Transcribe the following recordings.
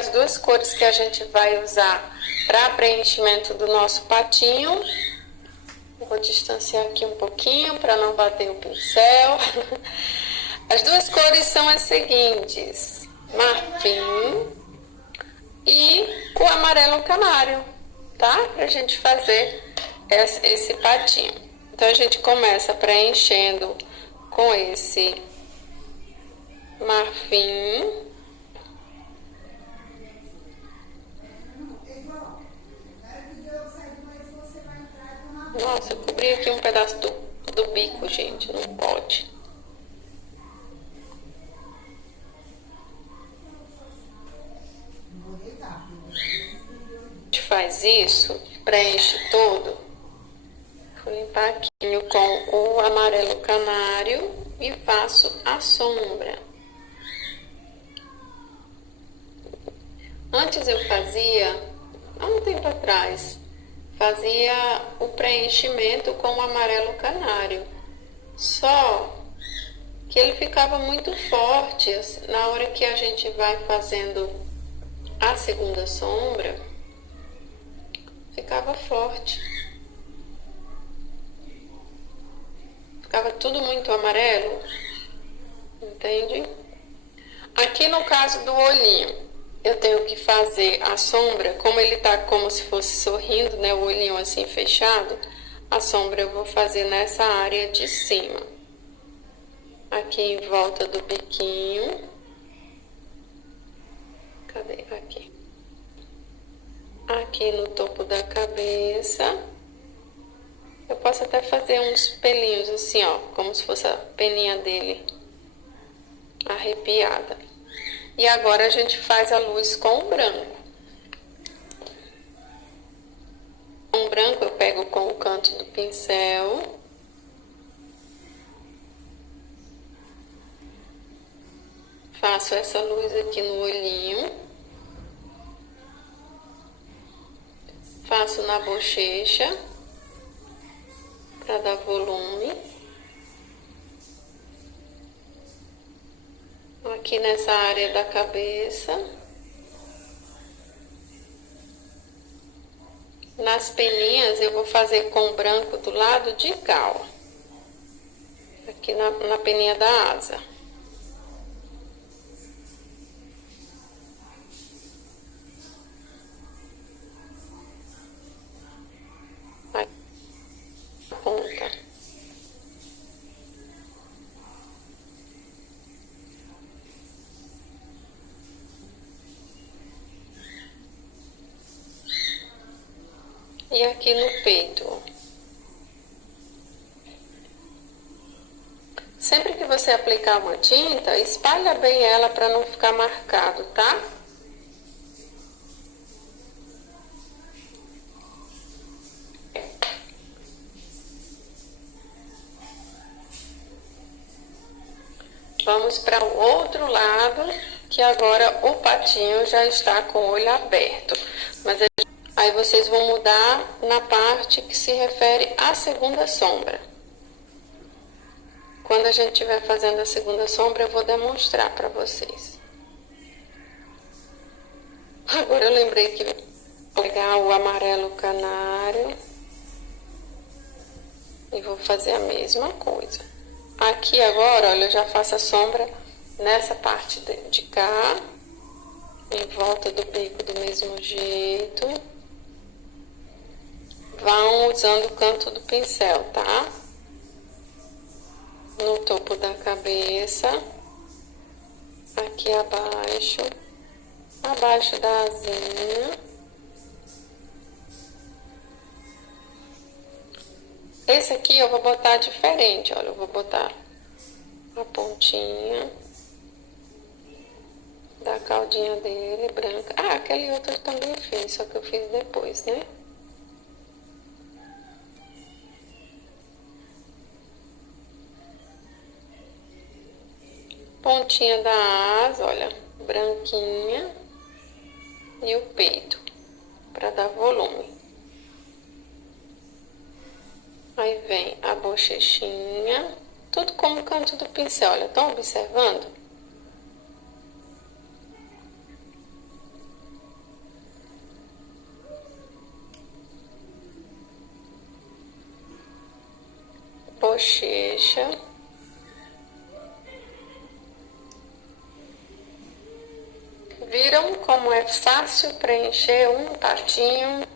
as duas cores que a gente vai usar para preenchimento do nosso patinho. Vou distanciar aqui um pouquinho para não bater o pincel. As duas cores são as seguintes: marfim e o amarelo canário, tá? Pra gente fazer esse patinho. Então a gente começa preenchendo com esse marfim. Nossa, eu cobri aqui um pedaço do bico, gente, não pode. A gente faz isso, preenche todo. Vou limpar aqui com o amarelo canário e faço a sombra. Antes eu fazia, há um tempo atrás, fazia o preenchimento com o amarelo canário. Só que ele ficava muito forte na hora que a gente vai fazendo a segunda sombra, ficava forte. Ficava tudo muito amarelo, entende? Aqui no caso do olhinho, eu tenho que fazer a sombra, como ele tá como se fosse sorrindo, né? O olhinho assim fechado, a sombra eu vou fazer nessa área de cima. Aqui em volta do biquinho. Cadê? Aqui. Aqui no topo da cabeça. Eu posso até fazer uns pelinhos assim, ó, como se fosse a peninha dele arrepiada. E agora a gente faz a luz com o branco. Com o branco eu pego com o canto do pincel. Faço essa luz aqui no olhinho. Faço na bochecha, para dar volume. Aqui nessa área da cabeça. Nas peninhas eu vou fazer com branco do lado de cá, ó. Aqui na peninha da asa. Aqui na ponta. E aqui no peito. Sempre que você aplicar uma tinta, espalha bem ela para não ficar marcado, tá? Vamos para o outro lado, que agora o patinho já está com o olho aberto. Mas aí vocês vão mudar na parte que se refere à segunda sombra. Quando a gente estiver fazendo a segunda sombra, eu vou demonstrar para vocês. Agora eu lembrei que vou pegar o amarelo canário e vou fazer a mesma coisa. Aqui agora, olha, eu já faço a sombra nessa parte de cá, em volta do bico do mesmo jeito. Vão usando o canto do pincel, tá? No topo da cabeça, aqui abaixo, abaixo da asinha. Esse aqui eu vou botar diferente, olha, eu vou botar a pontinha da caldinha dele, branca. Ah, aquele outro eu também fiz, só que eu fiz depois, né? Pontinha da asa, olha, branquinha. E o peito, para dar volume. Aí vem a bochechinha, tudo com o canto do pincel, olha, estão observando? bochecha. Viram como é fácil preencher um patinho?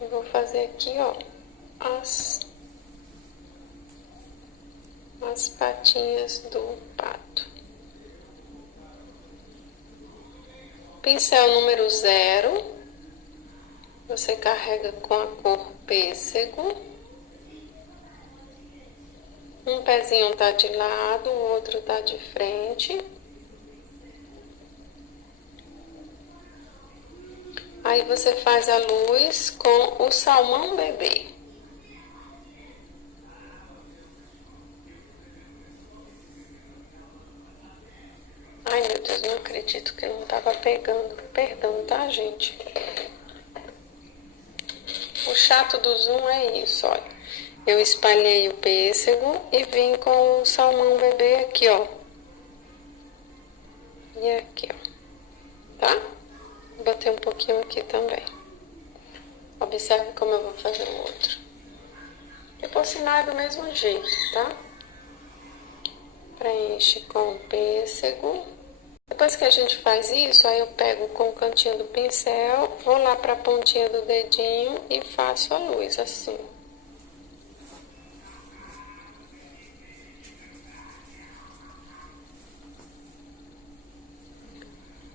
Eu vou fazer aqui, ó, as patinhas do pato. Pincel número 0, você carrega com a cor pêssego. Um pezinho tá de lado, o outro tá de frente. Aí você faz a luz com o salmão bebê. Ai, meu Deus, não acredito que não tava pegando. Perdão, tá, gente? O chato do zoom é isso, olha. Eu espalhei o pêssego e vim com o salmão bebê aqui, ó. E aqui, ó. Tá? Botei um pouquinho aqui também. Observe como eu vou fazer o outro. E por sinal é do mesmo jeito, tá? Preenche com o pêssego. Depois que a gente faz isso, aí eu pego com o cantinho do pincel, vou lá pra pontinha do dedinho e faço a luz, assim.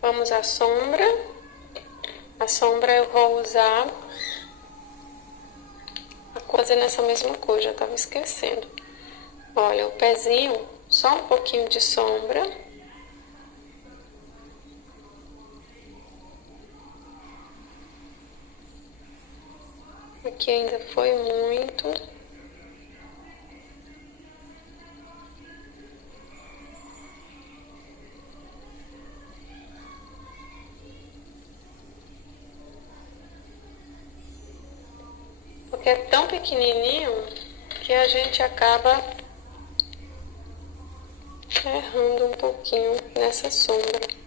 Vamos à sombra. A sombra eu vou usar, fazer nessa mesma cor, já tava esquecendo. Olha, o pezinho, só um pouquinho de sombra. Aqui ainda foi muito. Porque é tão pequenininho que a gente acaba errando um pouquinho nessa sombra.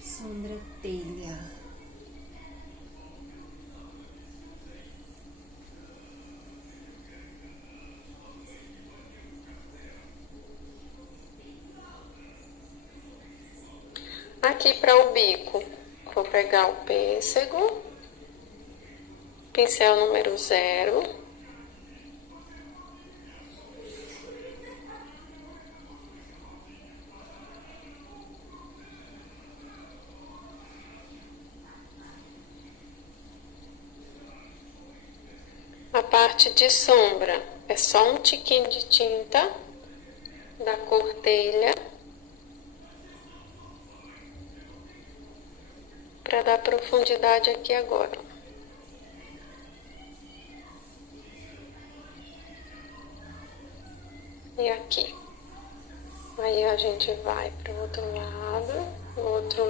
Sombra telha. Aqui para o bico, vou pegar o pêssego, pincel número 0. A parte de sombra é só um tiquinho de tinta da cor telha, para dar profundidade aqui agora. E aqui. Aí a gente vai para o outro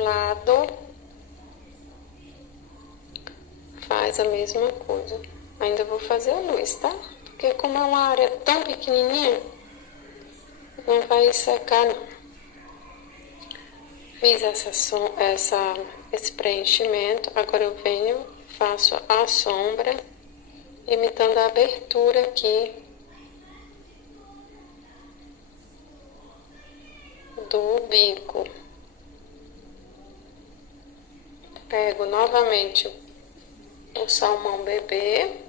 lado, faz a mesma coisa. Ainda vou fazer a luz, tá? Porque como é uma área tão pequenininha, não vai secar não. Fiz esse preenchimento, agora eu venho, faço a sombra, imitando a abertura aqui do bico. Pego novamente o salmão bebê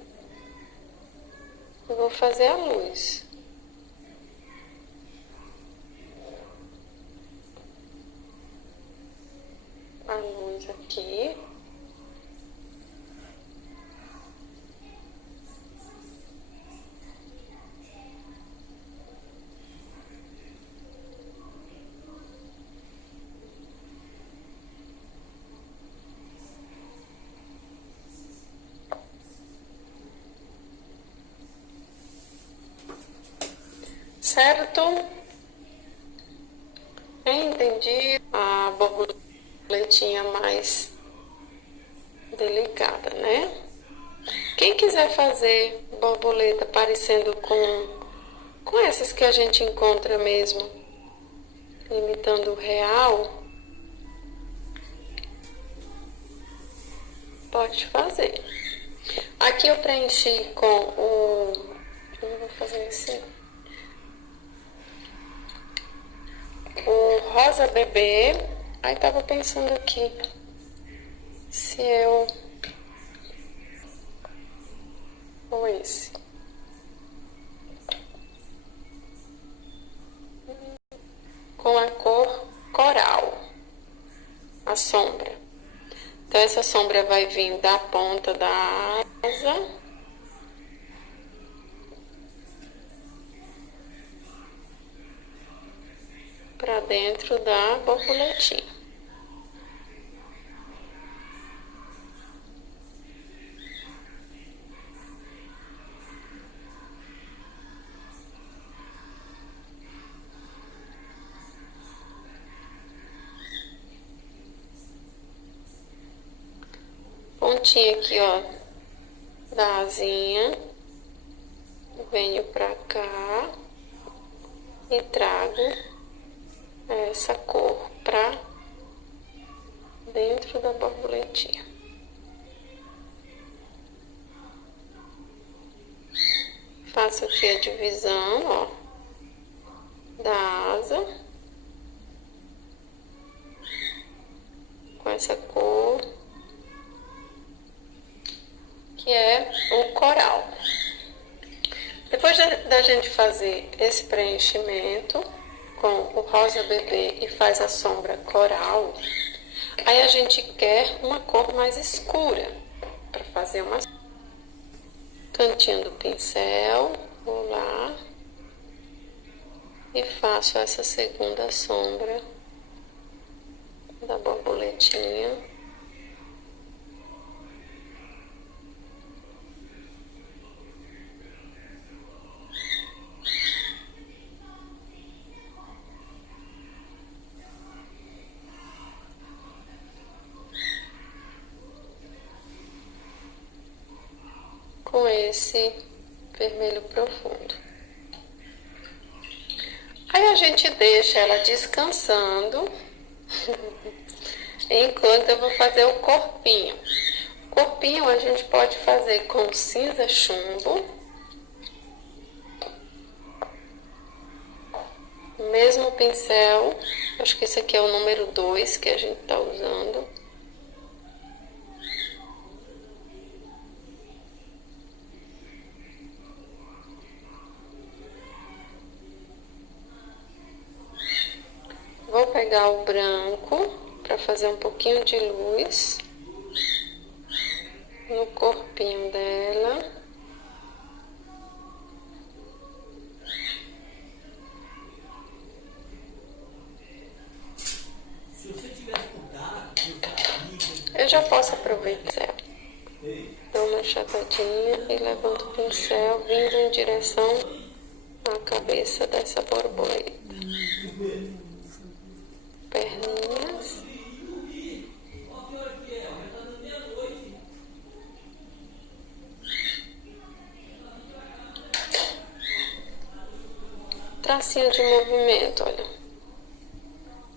e vou fazer a luz. A luz aqui. Certo? Entendi a borboletinha mais delicada, né? Quem quiser fazer borboleta parecendo com com essas que a gente encontra mesmo, imitando o real, pode fazer. Aqui eu preenchi com o... Eu vou fazer assim. O rosa bebê. Aí tava pensando aqui se eu... ou esse. Com a cor coral. A sombra. Então, essa sombra vai vir da ponta da asa para dentro da borboletinha. Pontinha aqui, ó, da asinha, venho pra cá e trago essa cor pra dentro da borboletinha. Faço aqui a divisão, ó, da asa com essa cor, que é o coral. Depois da gente fazer esse preenchimento com o rosa bebê e faz a sombra coral, aí a gente quer uma cor mais escura para fazer uma... Cantinho do pincel, vou lá e faço essa segunda sombra da borboletinha. Com esse vermelho profundo. Aí a gente deixa ela descansando, enquanto eu vou fazer o corpinho. O corpinho a gente pode fazer com cinza chumbo, mesmo pincel, acho que esse aqui é o número 2 que a gente tá usando. Vou pegar o branco para fazer um pouquinho de luz no corpinho dela. Eu já posso aproveitar. Dou uma chatadinha e levanto o pincel vindo em direção à cabeça dessa borboleta. Perninhas. Tracinho de movimento, olha.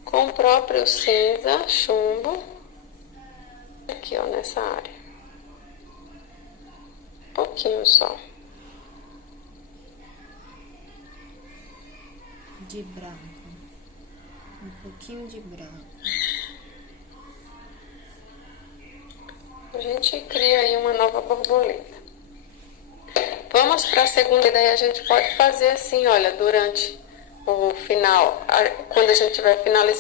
Com o próprio cinza, chumbo. Aqui, ó, nessa área. Um pouquinho só. De branco. Um pouquinho de branco. A gente cria aí uma nova borboleta. Vamos para a segunda ideia. A gente pode fazer assim, olha, durante o final, quando a gente vai finalizar.